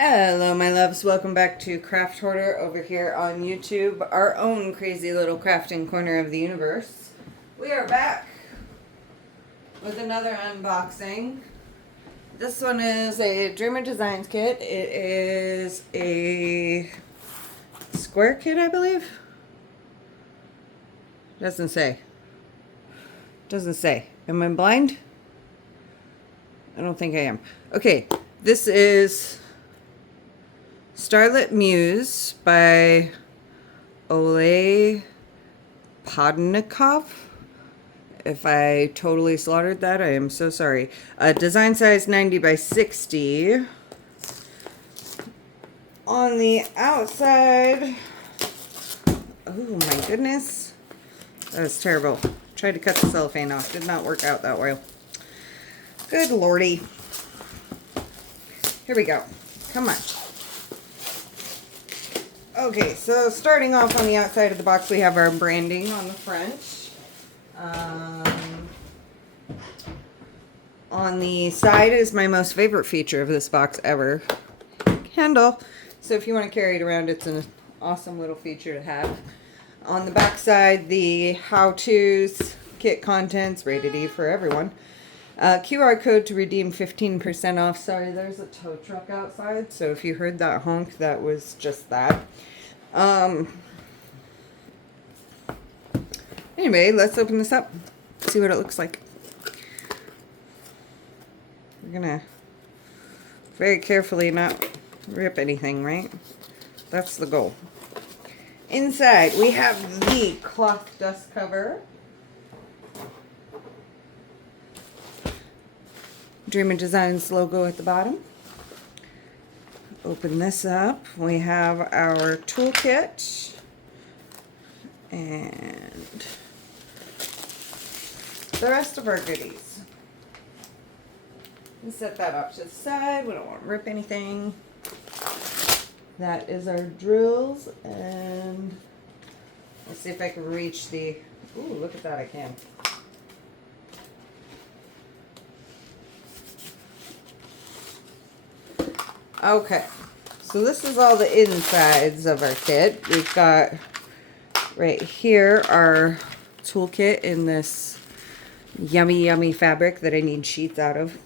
Hello my loves, welcome back to Craft Hoarder over here on YouTube, our own crazy little crafting corner of the universe. We are back with another unboxing. This one is a Dreamer Designs kit. It is a square kit, I believe. Doesn't say. Doesn't say. Am I blind? I don't think I am. Okay, this is Starlit Muse by Ole Podnikov. If I totally slaughtered that, I am so sorry. Design size 90 by 60. On the outside, oh my goodness, that was terrible. Tried to cut the cellophane off, did not work out that well. Good lordy. Here we go. Come on. Okay, so starting off on the outside of the box, we have our branding on the front. On the side is my most favorite feature of this box ever, handle. So if you want to carry it around, it's an awesome little feature to have. On the back side, the how-tos, kit contents, rated E for everyone. QR code to redeem 15% off. Sorry, there's a tow truck outside, so if you heard that honk, that was just that. Anyway, let's open this up, see what it looks like. We're gonna very carefully not rip anything, right? That's the goal. Inside, we have the cloth dust cover. Dreamer Designs logo at the bottom. Open this up. We have our toolkit and the rest of our goodies. Let's set that off to the side. We don't want to rip anything. That is our drills, and let's see if I can reach the, ooh, look at that, I can. Okay, so this is all the insides of our kit. We've got right here our toolkit in this yummy, yummy fabric that I need sheets out of.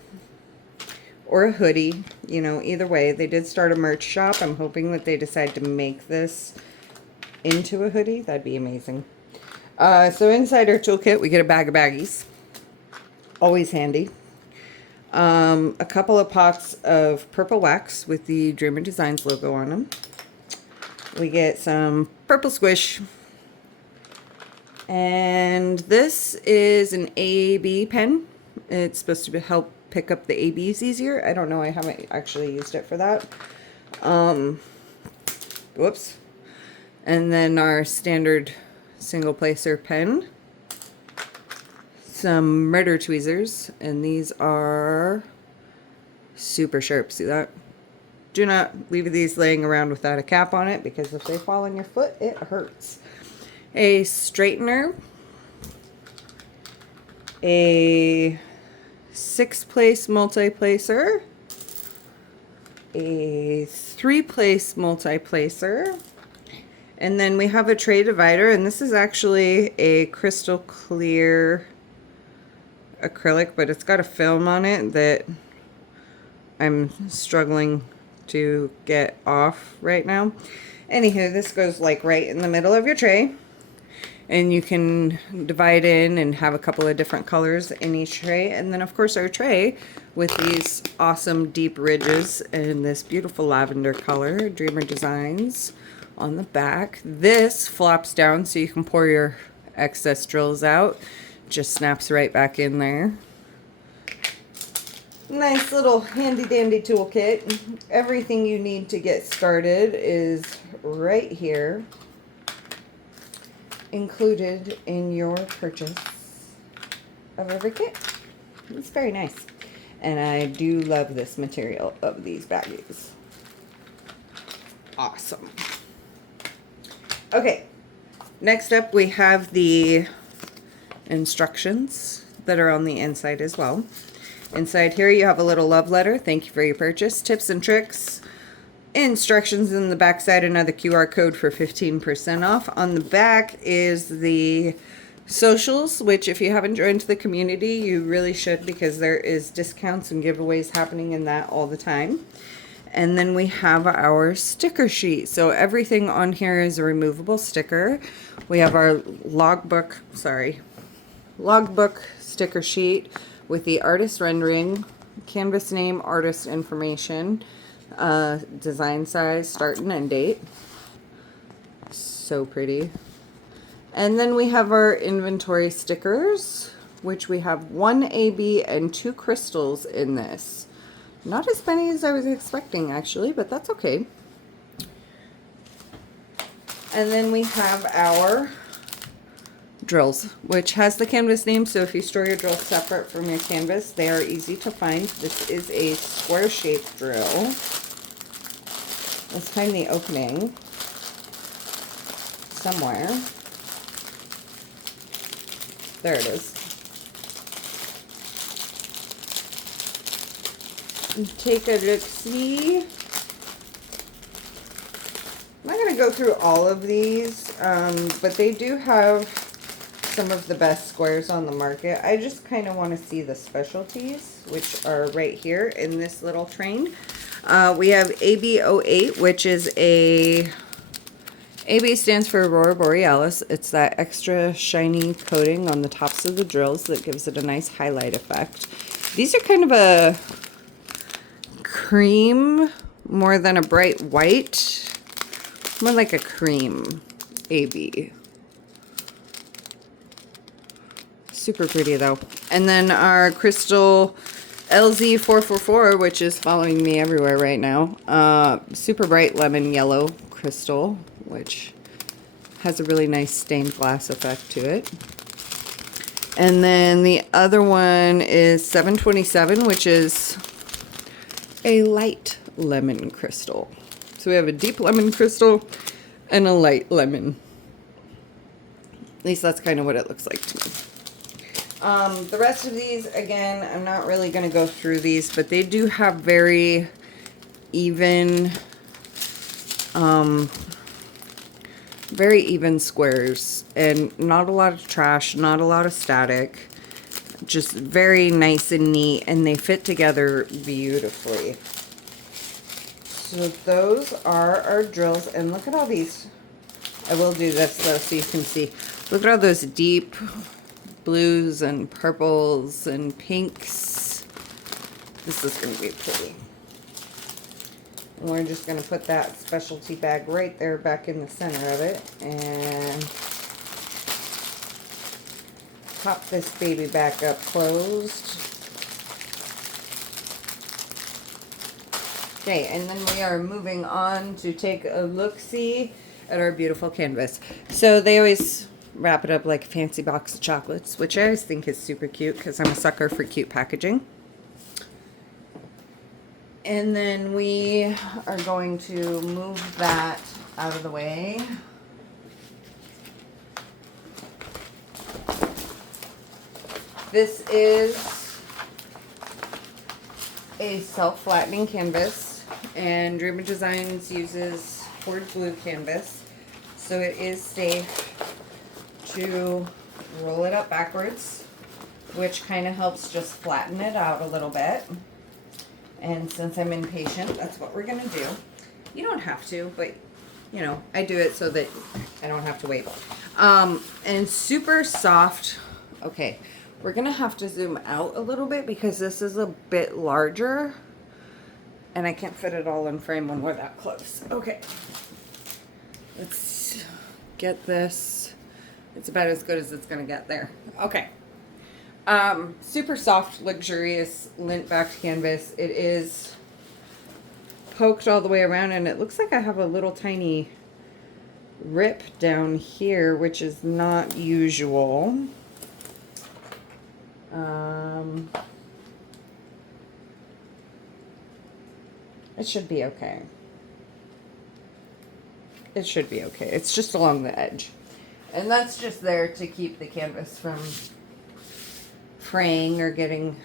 Or a hoodie, you know, either way. They did start a merch shop. I'm hoping that they decide to make this into a hoodie. That'd be amazing. So inside our toolkit, we get a bag of baggies. Always handy. A couple of pots of purple wax with the Dreamer Designs logo on them. We get some purple squish. And this is an AB pen. It's supposed to help pick up the ABs easier. I don't know, I haven't actually used it for that. Whoops. And then our standard single placer pen. Some murder tweezers, and these are super sharp. See that? Do not leave these laying around without a cap on it, because if they fall on your foot, it hurts. A straightener, a 6-place multi-placer, a 3-place multi-placer, and then we have a tray divider, and this is actually a crystal clear acrylic, but it's got a film on it that I'm struggling to get off right now. Anywho, this goes like right in the middle of your tray, and you can divide in and have a couple of different colors in each tray. And then of course our tray with these awesome deep ridges and this beautiful lavender color, Dreamer Designs on the back. This flops down so you can pour your excess drills out. Just snaps right back in there. Nice little handy dandy toolkit. Everything you need to get started is right here, included in your purchase of every kit. It's very nice. And I do love this material of these baggies. Awesome. Okay, next up we have the instructions that are on the inside as well. Inside here you have a little love letter. Thank you for your purchase. Tips and tricks Instructions in the back side, another QR code for 15% off. On the back is the socials, which if you haven't joined the community, you really should, because there is discounts and giveaways happening in that all the time. And then we have our sticker sheet. So everything on here is a removable sticker. We have our logbook sticker sheet with the artist rendering, canvas name, artist information, design size, start and end date. So pretty. And then we have our inventory stickers, which we have 1 AB and 2 crystals in this. Not as many as I was expecting, actually, but that's okay. And then we have our drills, which has the canvas name, so if you store your drills separate from your canvas, they are easy to find. This is a square-shaped drill. Let's find the opening somewhere. There it is. Take a look-see. I'm not going to go through all of these, but they do have some of the best squares on the market. I just kind of want to see the specialties, which are right here in this little train. We have AB08, which is a... AB stands for Aurora Borealis. It's that extra shiny coating on the tops of the drills that gives it a nice highlight effect. These are kind of a cream more than a bright white. More like a cream AB. Super pretty though. And then our crystal LZ444, which is following me everywhere right now. Super bright lemon yellow crystal, which has a really nice stained glass effect to it. And then the other one is 727, which is a light lemon crystal. So we have a deep lemon crystal and a light lemon. At least that's kind of what it looks like to me. The rest of these, again, I'm not really going to go through these, but they do have very even squares, and not a lot of trash, not a lot of static, just very nice and neat, and they fit together beautifully. So those are our drills, and look at all these. I will do this though so you can see. Look at all those deep blues and purples and pinks. This is going to be pretty. And we're just going to put that specialty bag right there back in the center of it and pop this baby back up closed. Okay, and then we are moving on to take a look-see at our beautiful canvas. So they always wrap it up like a fancy box of chocolates, which I always think is super cute because I'm a sucker for cute packaging. And then we are going to move that out of the way. This is a self-flattening canvas, and Dreamer Designs uses Ford Blue canvas, so it is safe to roll it up backwards, which kind of helps just flatten it out a little bit. And since I'm impatient, that's what we're going to do. You don't have to, but you know, I do it so that I don't have to wait. And super soft. Okay, we're going to have to zoom out a little bit because this is a bit larger and I can't fit it all in frame when we're that close. Okay, let's get this. It's about as good as it's going to get there. Okay. Super soft, luxurious lint backed canvas. It is poked all the way around, and it looks like I have a little tiny rip down here, which is not usual. It should be okay. It should be okay. It's just along the edge. And that's just there to keep the canvas from fraying or getting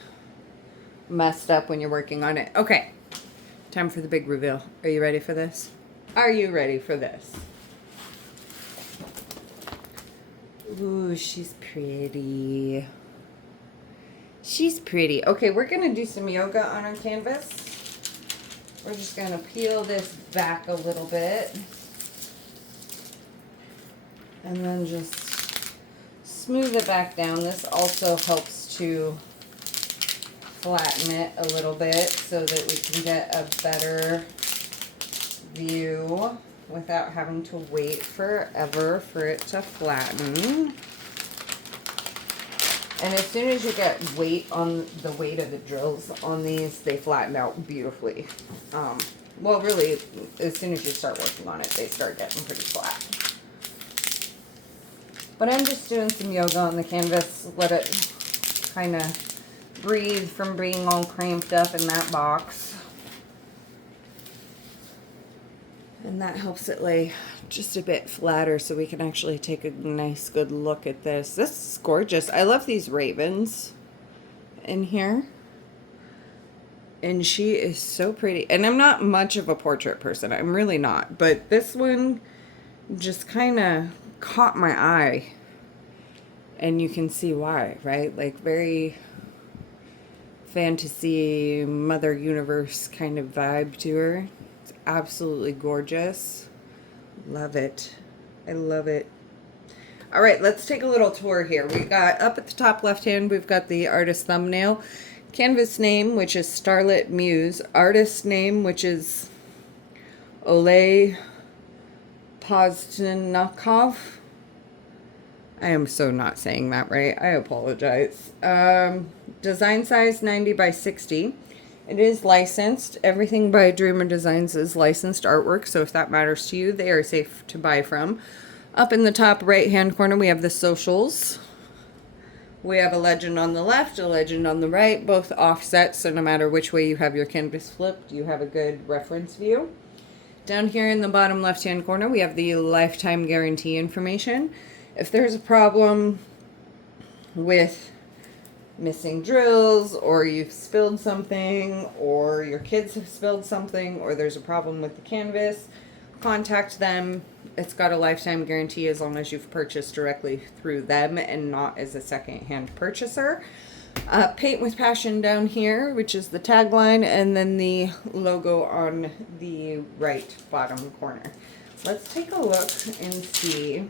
messed up when you're working on it. Okay, Time for the big reveal. Are you ready for this? Are you ready for this? Ooh, she's pretty. She's pretty. Okay, we're gonna do some yoga on our canvas. We're just gonna peel this back a little bit. And then just smooth it back down. This also helps to flatten it a little bit so that we can get a better view without having to wait forever for it to flatten. And as soon as you get weight on the weight of the drills on these, they flatten out beautifully. Well, really, as soon as you start working on it, they start getting pretty flat. But I'm just doing some yoga on the canvas, let it kind of breathe from being all cramped up in that box. And that helps it lay just a bit flatter so we can actually take a nice good look at this. This is gorgeous. I love these ravens in here. And she is so pretty. And I'm not much of a portrait person. I'm really not. But this one just kind of caught my eye. And you can see why, right? Like very fantasy, Mother Universe kind of vibe to her. It's absolutely gorgeous. Love it. I love it. All right, let's take a little tour here. We got up at the top left hand, we've got the artist thumbnail. Canvas name, which is Starlit Muse. Artist name, which is Oleh Pozdnakov. I am so not saying that right. I apologize. Design size 90 by 60. It is licensed. Everything by Dreamer Designs is licensed artwork, so if that matters to you, they are safe to buy from. Up in the top right-hand corner, we have the socials. We have a legend on the left, a legend on the right, both offset, so no matter which way you have your canvas flipped, you have a good reference view. Down here in the bottom left-hand corner, we have the lifetime guarantee information. If there's a problem with missing drills, or you've spilled something, or your kids have spilled something, or there's a problem with the canvas, contact them. It's got a lifetime guarantee as long as you've purchased directly through them and not as a second-hand purchaser. Paint with Passion down here, which is the tagline, and then the logo on the right bottom corner. Let's take a look and see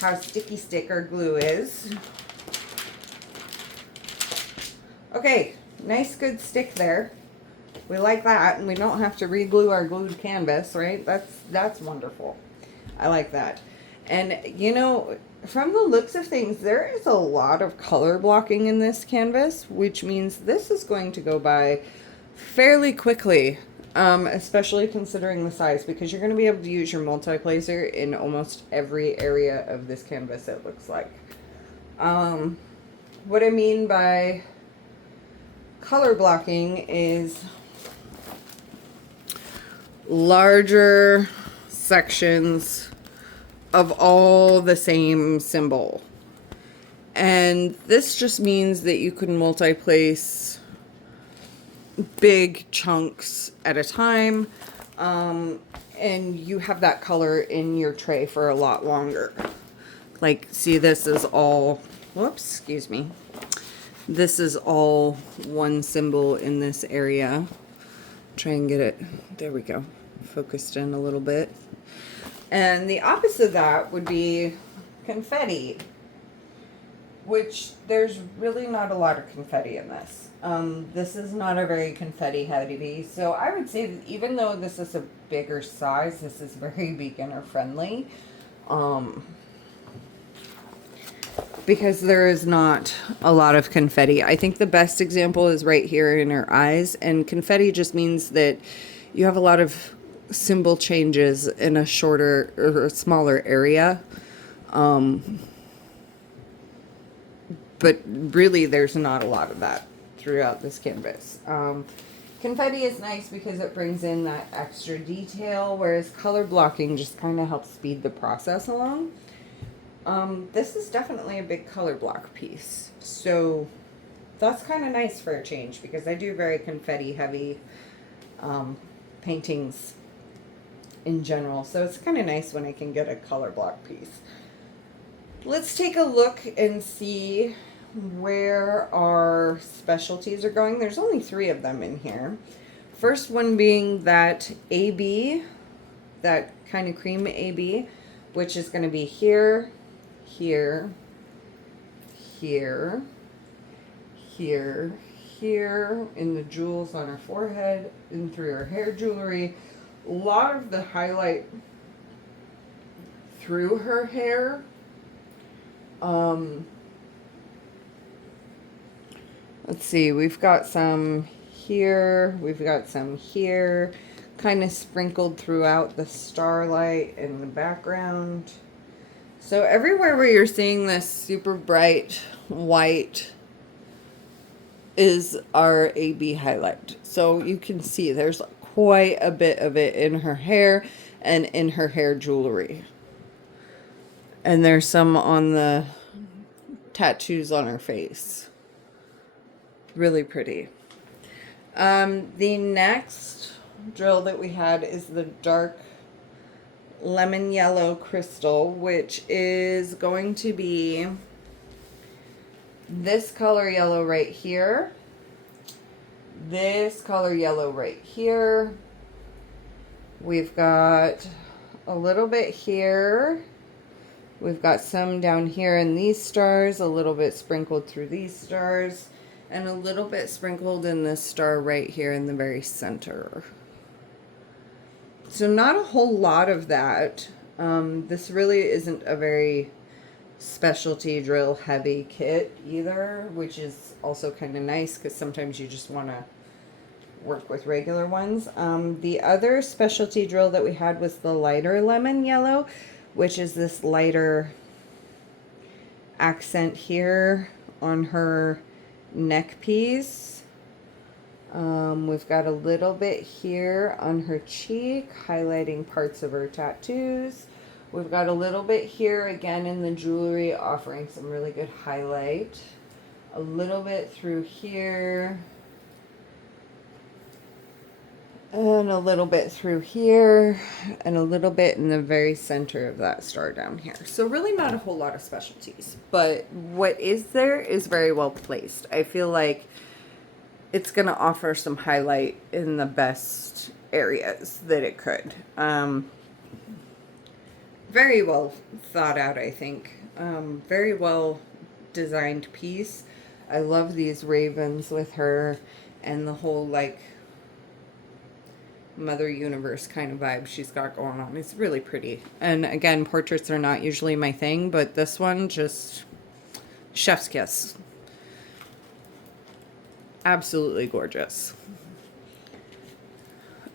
how sticky stick our glue is. Okay, nice good stick there. We like that, and we don't have to re-glue our glued canvas, right? That's wonderful. I like that. And you know, from the looks of things, there is a lot of color blocking in this canvas, which means this is going to go by fairly quickly, especially considering the size, because you're going to be able to use your multi-placer in almost every area of this canvas, it looks like. What I mean by color blocking is larger sections of all the same symbol. And this just means that you can multi-place big chunks at a time, and you have that color in your tray for a lot longer. Like, see, this is all, whoops, excuse me. This is all one symbol in this area. Try and get it, there we go, focused in a little bit. And the opposite of that would be confetti, which there's really not a lot of confetti in this. This is not a very confetti heavy, so I would say that even though this is a bigger size, this is very beginner friendly. Because there is not a lot of confetti. I think the best example is right here in her eyes, and confetti just means that you have a lot of symbol changes in a shorter or a smaller area. But really there's not a lot of that throughout this canvas. Confetti is nice because it brings in that extra detail, whereas color blocking just kind of helps speed the process along. This is definitely a big color block piece, so that's kind of nice for a change, because I do very confetti heavy paintings in general. So it's kind of nice when I can get a color block piece. Let's take a look and see where our specialties are going. There's only 3 of them in here. First one being that AB, that kind of cream AB, which is going to be here, here, here, here, here, in the jewels on her forehead, and through her hair jewelry. A lot of the highlight through her hair. Let's see, we've got some here, we've got some here, kind of sprinkled throughout the starlight in the background. So everywhere where you're seeing this super bright white is our AB highlight. So you can see there's quite a bit of it in her hair and in her hair jewelry. And there's some on the tattoos on her face. Really pretty. The next drill that we had is the dark lemon yellow crystal, which is going to be this color yellow right here, this color yellow right here. We've got a little bit here. We've got some down here in these stars, a little bit sprinkled through these stars, and a little bit sprinkled in this star right here in the very center. So not a whole lot of that. This really isn't a very specialty drill heavy kit either, which is also kind of nice because sometimes you just want to work with regular ones. The other specialty drill that we had was the lighter lemon yellow, which is this lighter accent here on her neck piece. We've got a little bit here on her cheek, highlighting parts of her tattoos. We've got a little bit here again in the jewelry, offering some really good highlight. A little bit through here. And a little bit through here. And a little bit in the very center of that star down here. So really not a whole lot of specialties. But what is there is very well placed. I feel like it's going to offer some highlight in the best areas that it could. Very well thought out, I think. Very well designed piece. I love these ravens with her and the whole like Mother Universe kind of vibe she's got going on. It's really pretty. And again, portraits are not usually my thing, but this one just chef's kiss. Absolutely gorgeous.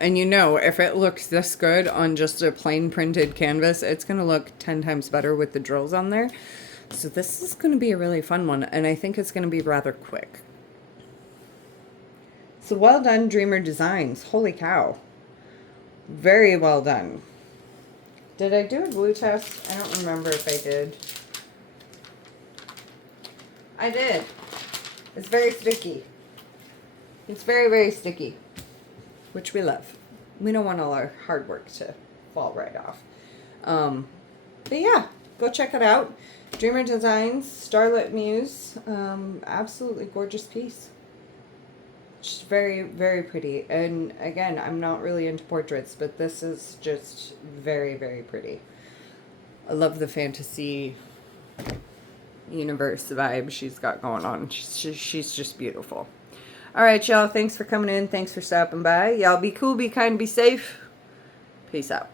And you know, if it looks this good on just a plain printed canvas, it's going to look 10 times better with the drills on there. So this is going to be a really fun one, and I think it's going to be rather quick. So well done, Dreamer Designs. Holy cow. Very well done. Did I do a glue test? I don't remember if I did. I did. It's very sticky. It's very, very sticky, which we love. We don't want all our hard work to fall right off. But yeah, go check it out. Dreamer Designs, Starlit Muse. Absolutely gorgeous piece. Just very, very pretty. And again, I'm not really into portraits, but this is just very, very pretty. I love the fantasy universe vibe she's got going on. She's just beautiful. All right, y'all. Thanks for coming in. Thanks for stopping by. Y'all be cool, be kind, be safe. Peace out.